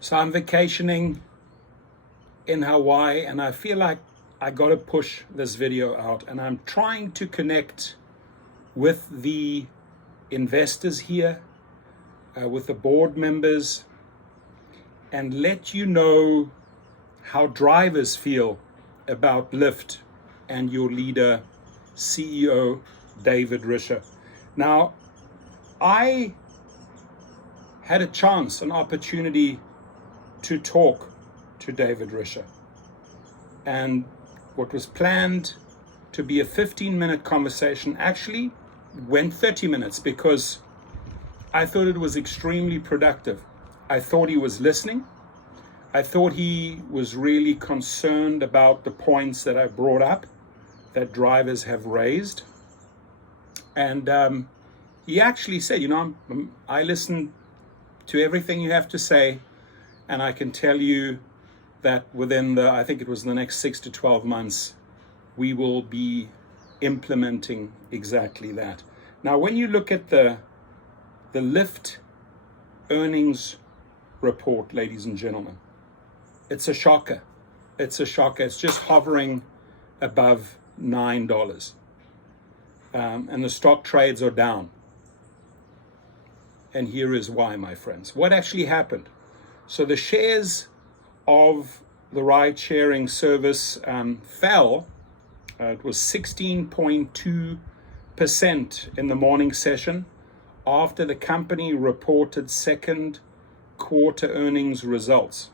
So I'm vacationing in Hawaii, and I feel like I got to push this video out, and I'm trying to connect with the investors here, with the board members, and let you know how drivers feel about Lyft and your leader, CEO David Risher. Now, I had a chance, an opportunity to talk to David Risher. And what was planned to be a 15-minute conversation actually went 30 minutes because I thought it was extremely productive. I thought he was listening. I thought he was really concerned about the points that I brought up that drivers have raised. And he actually said, I listened to everything you have to say, and I can tell you that within I think it was the next 6 to 12 months, we will be implementing exactly that. Now, when you look at the Lyft earnings report, ladies and gentlemen, it's a shocker. It's a shocker. It's just hovering above $9. And the stock trades are down. And here is why, my friends. What actually happened? So the shares of the ride-sharing service fell. It was 16.2% in the morning session after the company reported second quarter earnings results.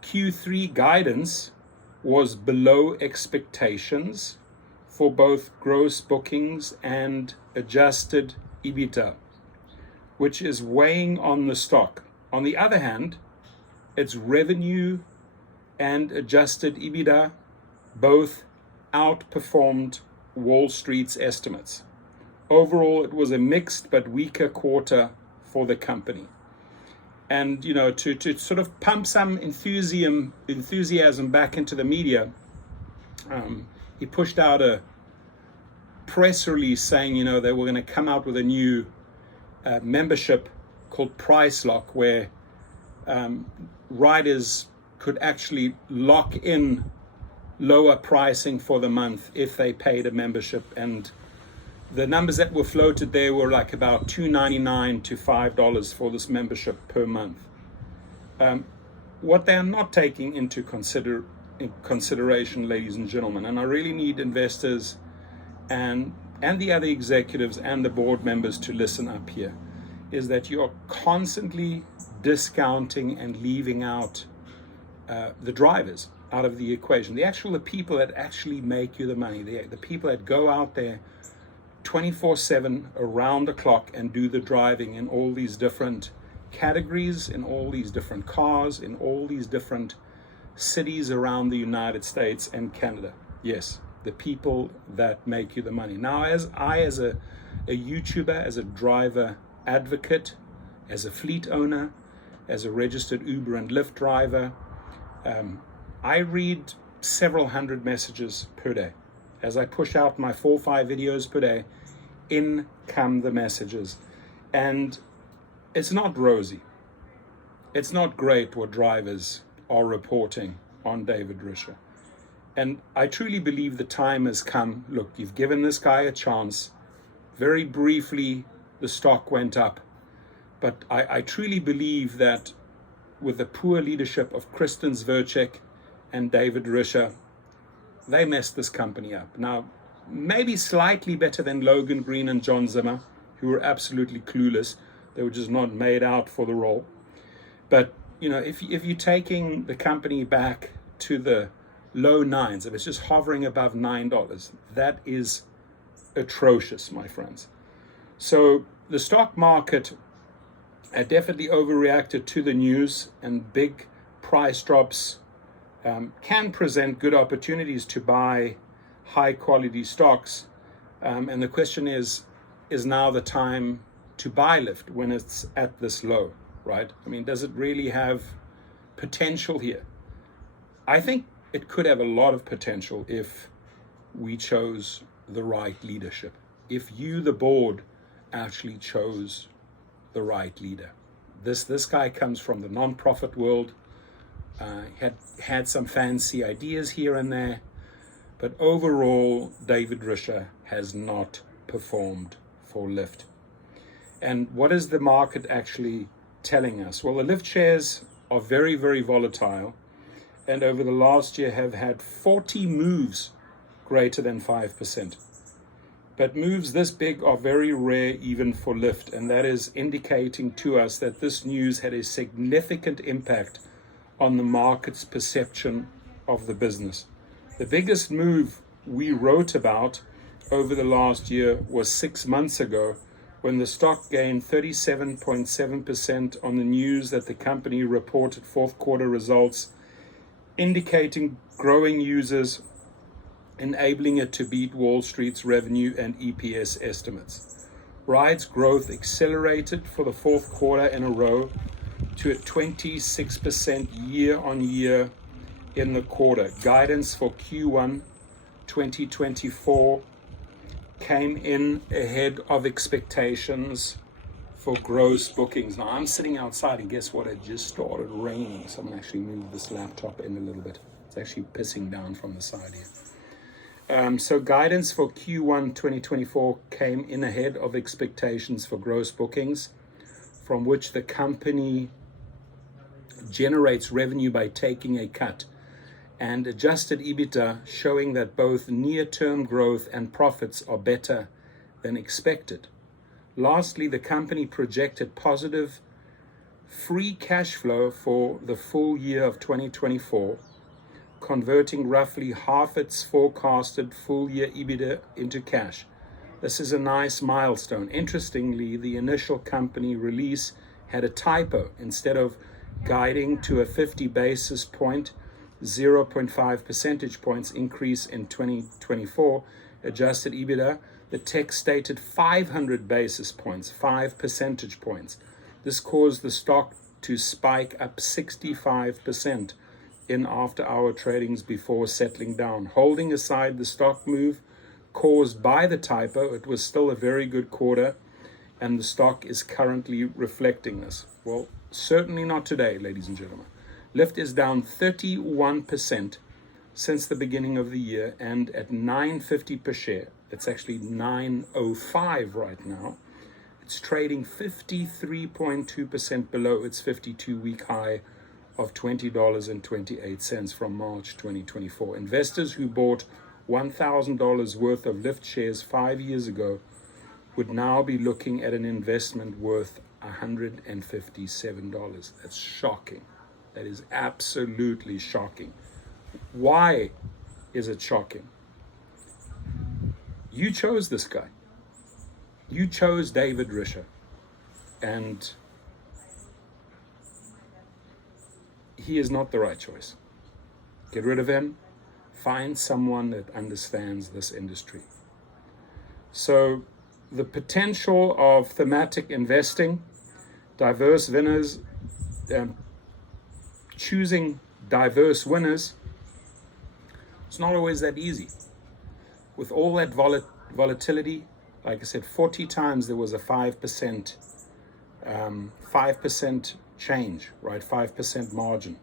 Q3 guidance was below expectations for both gross bookings and adjusted EBITDA, which is weighing on the stock. On the other hand, its revenue and adjusted EBITDA both outperformed Wall Street's estimates. Overall, it was a mixed but weaker quarter for the company. And, to sort of pump some enthusiasm back into the media, he pushed out a press release saying, they were going to come out with a new membership called Price Lock, where riders could actually lock in lower pricing for the month if they paid a membership. And the numbers that were floated there were like about $2.99 to $5 for this membership per month. What they are not taking into consideration, ladies and gentlemen, and I really need investors and the other executives and the board members to listen up here, is that you are constantly discounting and leaving out the drivers out of the equation. The people that actually make you the money, the people that go out there 24/7 around the clock and do the driving in all these different categories, in all these different cars, in all these different cities around the United States and Canada. Yes, the people that make you the money. Now, as a YouTuber, as a driver advocate, as a fleet owner, as a registered Uber and Lyft driver, I read several hundred messages per day. As I push out my 4 or 5 videos per day, in come the messages. And it's not rosy. It's not great what drivers are reporting on David Risher. And I truly believe the time has come. Look, you've given this guy a chance. Very briefly, the stock went up. But I truly believe that with the poor leadership of Kristen Zverchek and David Risher, they messed this company up. Now, maybe slightly better than Logan Green and John Zimmer, who were absolutely clueless. They were just not made out for the role. But, if you're taking the company back to the low nines, if it's just hovering above $9, that is atrocious, my friends. So the stock market definitely overreacted to the news, and big price drops can present good opportunities to buy high quality stocks. And the question is now the time to buy Lyft when it's at this low, right? I mean, does it really have potential here? I think it could have a lot of potential if we chose the right leadership. If you, the board, actually chose the right leader. This guy comes from the non-profit world, had some fancy ideas here and there, but overall, David Risher has not performed for Lyft. And what is the market actually telling us? Well, the Lyft shares are very, very volatile, and over the last year have had 40 moves greater than 5%. But moves this big are very rare even for Lyft, and that is indicating to us that this news had a significant impact on the market's perception of the business. The biggest move we wrote about over the last year was 6 months ago, when the stock gained 37.7% on the news that the company reported fourth quarter results, indicating growing users, enabling it to beat Wall Street's revenue and EPS estimates. Rides growth accelerated for the fourth quarter in a row to a 26% year-on-year in the quarter. Guidance for Q1 2024 came in ahead of expectations for gross bookings. Now, I'm sitting outside, and guess what? It just started raining. So I'm going to actually move this laptop in a little bit. It's actually pissing down from the side here. So guidance for Q1 2024 came in ahead of expectations for gross bookings, from which the company generates revenue by taking a cut, and adjusted EBITDA showing that both near-term growth and profits are better than expected. Lastly, the company projected positive free cash flow for the full year of 2024, converting roughly half its forecasted full-year EBITDA into cash. This is a nice milestone. Interestingly, the initial company release had a typo. Instead of guiding to a 50 basis point, 0.5 percentage points increase in 2024 adjusted EBITDA, the text stated 500 basis points, 5 percentage points. This caused the stock to spike up 65% in after-hour tradings before settling down. Holding aside the stock move caused by the typo, it was still a very good quarter, and the stock is currently reflecting this. Well, certainly not today, ladies and gentlemen. Lyft is down 31% since the beginning of the year, and at $9.50 per share. It's actually $9.05 right now. It's trading 53.2% below its 52-week high of $20.28 from March 2024. Investors who bought $1,000 worth of Lyft shares 5 years ago would now be looking at an investment worth $157. That's shocking. That is absolutely shocking. Why is it shocking? You chose this guy. You chose David Risher. And he is not the right choice. Get rid of him. Find someone that understands this industry. So the potential of thematic investing, diverse winners, choosing diverse winners, it's not always that easy. With all that volatility, like I said, 40 times there was a 5% change, right? 5% margin.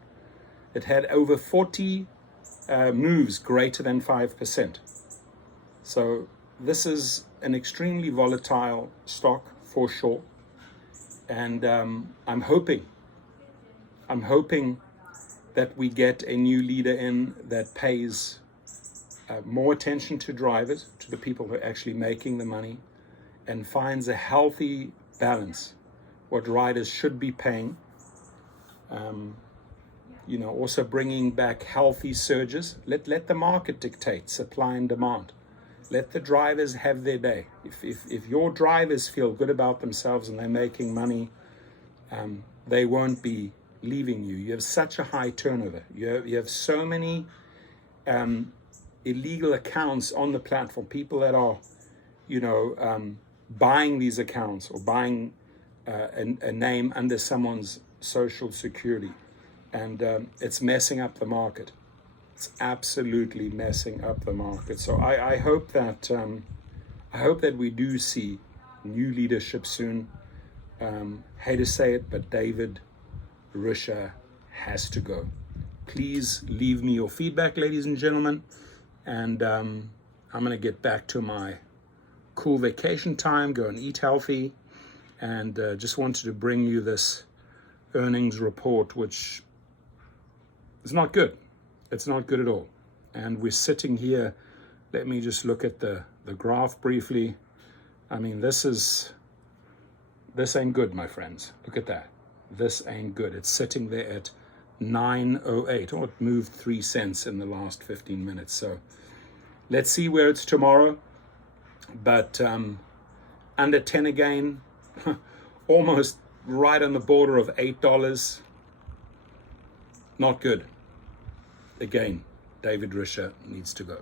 It had over 40 moves greater than 5%. So this is an extremely volatile stock for sure. And I'm hoping that we get a new leader in that pays more attention to drivers, to the people who are actually making the money, and finds a healthy balance, what riders should be paying. Also bringing back healthy surges. Let the market dictate supply and demand. Let the drivers have their day. If your drivers feel good about themselves and they're making money, they won't be leaving you. You have such a high turnover. You have so many illegal accounts on the platform. People that are, buying these accounts or buying a name under someone's social security, and it's messing up the market. It's absolutely messing up the market. So I hope that we do see new leadership soon. Hate to say it, but David Risher has to go. Please leave me your feedback, ladies and gentlemen, and I'm going to get back to my cool vacation time, go and eat healthy, and just wanted to bring you this earnings report, which is not good. It's not good at all. And we're sitting here. Let me just look at the graph briefly. I mean, this ain't good, my friends. Look at that. This ain't good. It's sitting there at 9.08. Oh, it moved 3 cents in the last 15 minutes. So let's see where it's tomorrow. But under 10 again, almost right on the border of $8. Not good. Again, David Risher needs to go.